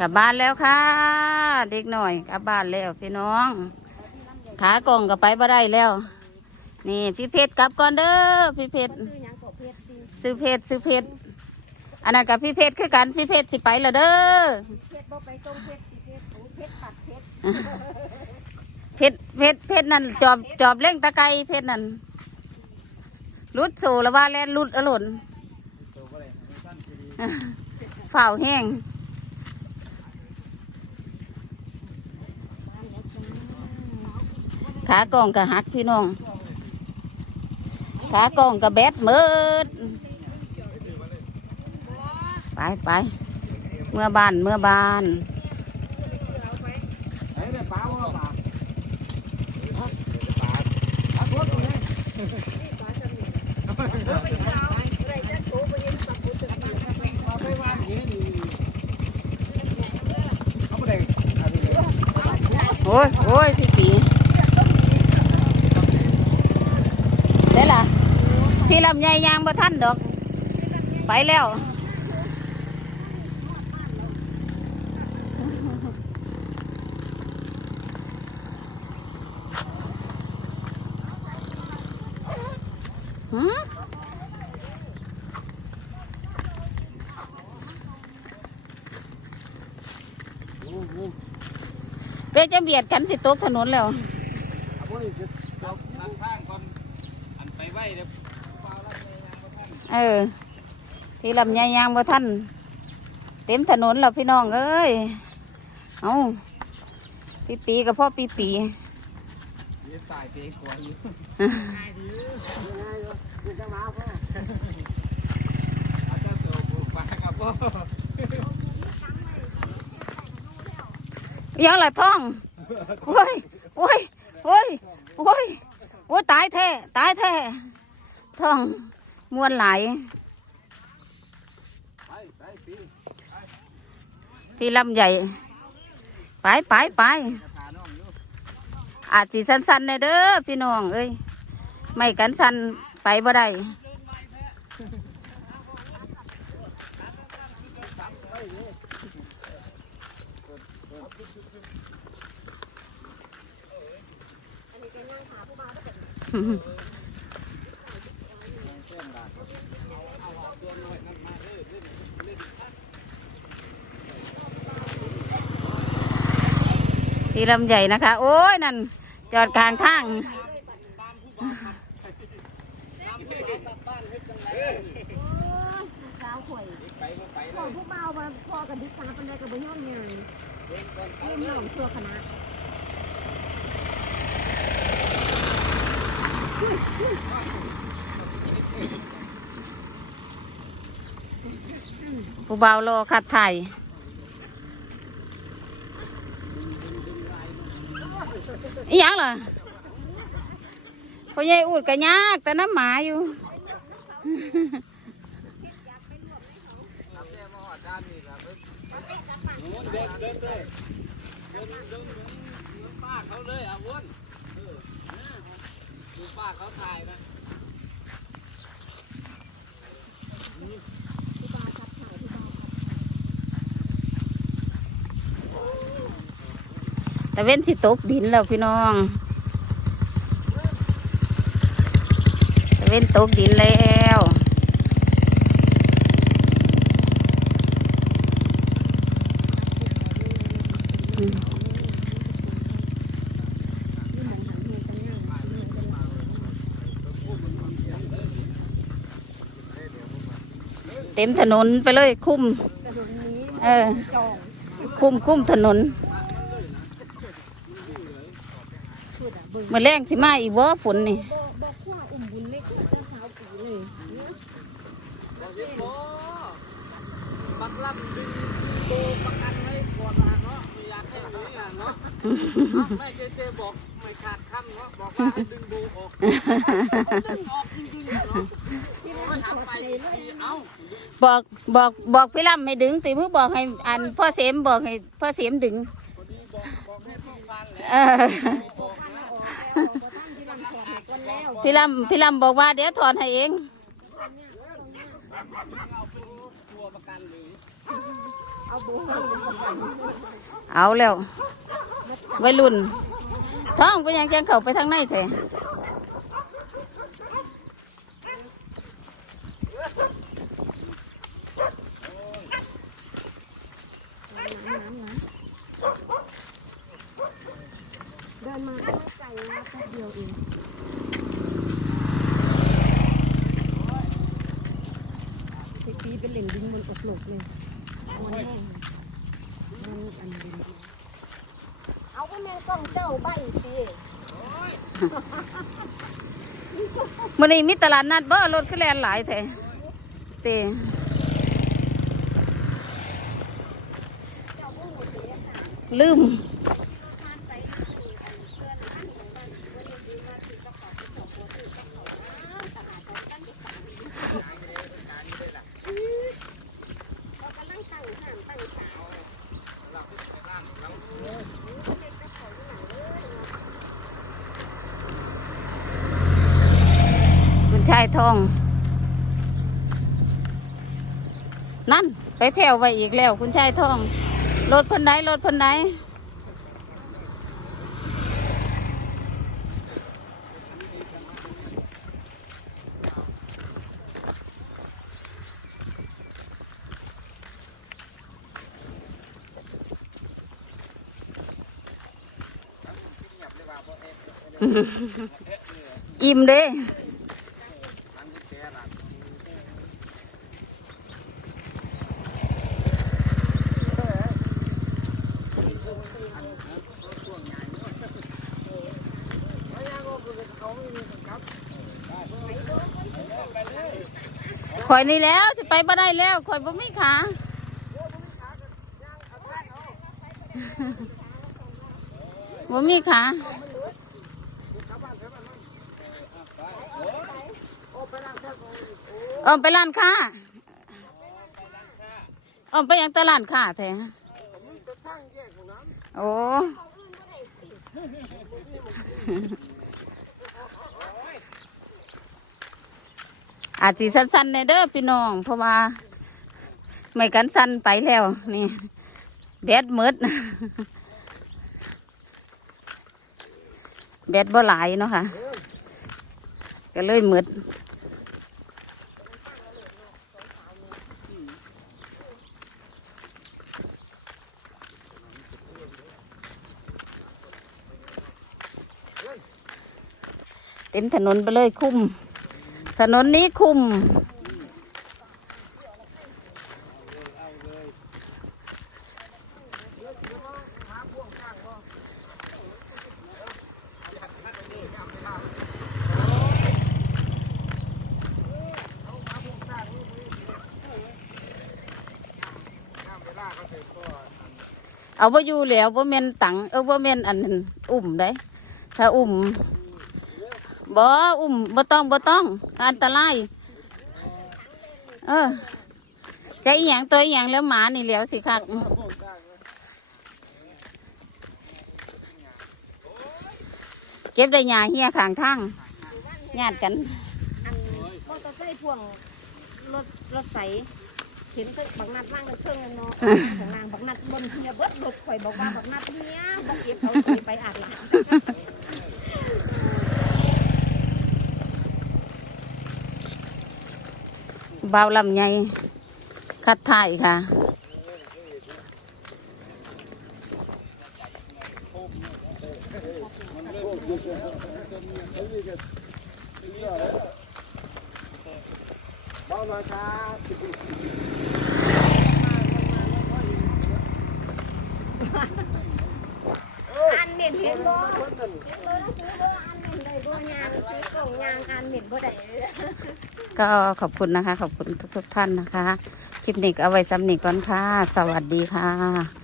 กลับบ้านแล้วค่ะ เด็กหน่อยกลับบ้านแล้วพี่น้อง ขากล่องก็ไปบ่ได้แล้ว นี่พี่เพชรกลับก่อนเด้อพี่เพชรซื้อหยังก็เพชรสิซื้อเพชรซื้อเพชรอันนั้นกับพี่เพชรคือกันพี่เพชรสิไปแล้วเด้อเพชรบ่ไปตรงเพชรสิเพชรโอ้เพชรตัดเพชรเพชรเพชรเพชรนั่นจอบจอบเล่งตะไคร้เพชรนั่นรุดสู่แล้วว่าแล่นรุดอรุณฝ่าวแห้ง ขากล่องกับหักพี่น้อง ขากล่องกับแบดเมิดไปไปเมื่อบานเมื่อบานโอ้ยโอ้ยพี่ปีได้ล่ะ พี่ลำไยยางบ่ทันดอก ไปแล้ว เป๊จะเบียดกันสิตกถนนแล้ว เออพี่ลำไย ยางบ่ทันเต็มถนนแล้วพี่น้องเอ้ย เอาปีปีกับพ่อปีปีตายเปีกว่าอยู่อาจจะตัวบุกปากครับพ่อยังละท้องโอ้ยโอ้ยโอ้ยโอ้ยโอ้ยตายแท้ ตายแท้ท้อง มวนไหลายไปไปปีพี่ลำใหญ่ ไปไปไปพาน้องอยู่อาจสิสั้นๆในเด้อพี่น้องเอ้ยไม่กันสั้นไปบ่ได้พี่ ลำใหญ่นะคะ โอ้ยนั่น จอดกลางทาง สาวข่อยของผู้เบามาพอกันดิสาเปันใดก็บ่ยอมง่ายเล่นน้องชั่วคณะผู้เบารอคัดไทย อีหยังล่ะพ่อใหญ่อูดก็ยากแต่น้ำหมาอยู่ เดินเดินเลยเดินเดินเดินป้าเขาเลยอะอ้วนเออดูป้าเขาถ่ายนะ แต่เว้นสิตกดินแล้วพี่น้องแต่เว้นตกดินแล้วเต็มถนนไปเลยคุ้ม เออ คุ้มคุ้มถนน ชุดอะเบิ่ง เมื่อแรงสิมาอีกว่าฝนนี่บ่บ่คว้าอุ้มบุญเล็กแต่สาวปีเลยบอกเยอะพอบักลับดึงโตประกันไว้ก่อนนะเนาะมียาแค่นี้อะเนาะแม่เจเจบอกไม่ขาดคำเนาะบอกว่าให้ดึงดูออกดึงออกจริงๆอะเนาะไม่ทำไปทีเอ้าบอกบอกบอกพี่ลำให้ดึงติเพื่อบอกให้อันพ่อเสมบอกให้พ่อเสมดึงพอดีบอกบอกให้ป้องกันแหละเออ พี่ลำพี่ลำบอกว่าเดี๋ยวถอนให้เอง เอาแล้ววัยรุ่น ท้องไปยังแกงเขาไปทางไหนแท้นมาไม่ไกลนะแป๊บ เดียวเองพี่ปีเป็นเหล่งดินบนอกหลกเลยมันแห้งมันอันดินเอาก็แม่กล้องเจ้าใบสิมื่อนี้มีตลาดนัดบ่รถขึ้นแลนหลายแท้เตลืม ทอง นั่น ไปแผ่วไว้อีกแล้ว คุณชายทอง รถพันไดรถพันไดอิ่มเด้ ข่อยนี่แล้วจะไปบ่ได้แล้วข่อยบ่มีขาบ่มีขาออมไปร้านค้าออมไปยังตลาดค้าแท้โอ้ อาจสิสั้นๆในเด้อพี่น้อง เพราะว่าไม่กันสั้นไปแล้ว นี่แบดมืดแบดบ่หลายเนาะค่ะ ก็เลยมืดเต็มถนนไปเลยคุ้ม ถนนนี้คุม เอาบ่อยู่แล้วบ่แม่นตังเออบ่แม่นอันนั้นอุ้มได้ ถ้าอุ้ม บ่อุ้มบ่ต้องบ่ต้อง อันตรายเออจะอีหยังตัวอีหยังแล้วหมานี่แหล้วสิคักเก็บได้หญ้าเฮียข้างทางญาติกันอันมอเตอร์ไซค์พ่วงรถรถใสเห็นบักนัดว่างกันเครื่องเนาะของนางบักนัดบนเฮียเบิดรถข่อยบอกว่าบักนัดเนี้ยบักเก็บเอาไปไปอาบน้ำ เบาลำไยคัดถ่ายค่ะ เบาหน่อยครับอันเหม็นเห็นบ่เห็นบ่ซื้อบ่อันเหม็นเลยบ่ยางซื้อกล่องยางอันเหม็นบ่ได้ ก็ขอบคุณนะคะ ขอบคุณทุก ๆ ท่านนะคะ คลิปนี้ก็เอาไว้ซ้ำนี้ก่อนค่ะ สวัสดีค่ะ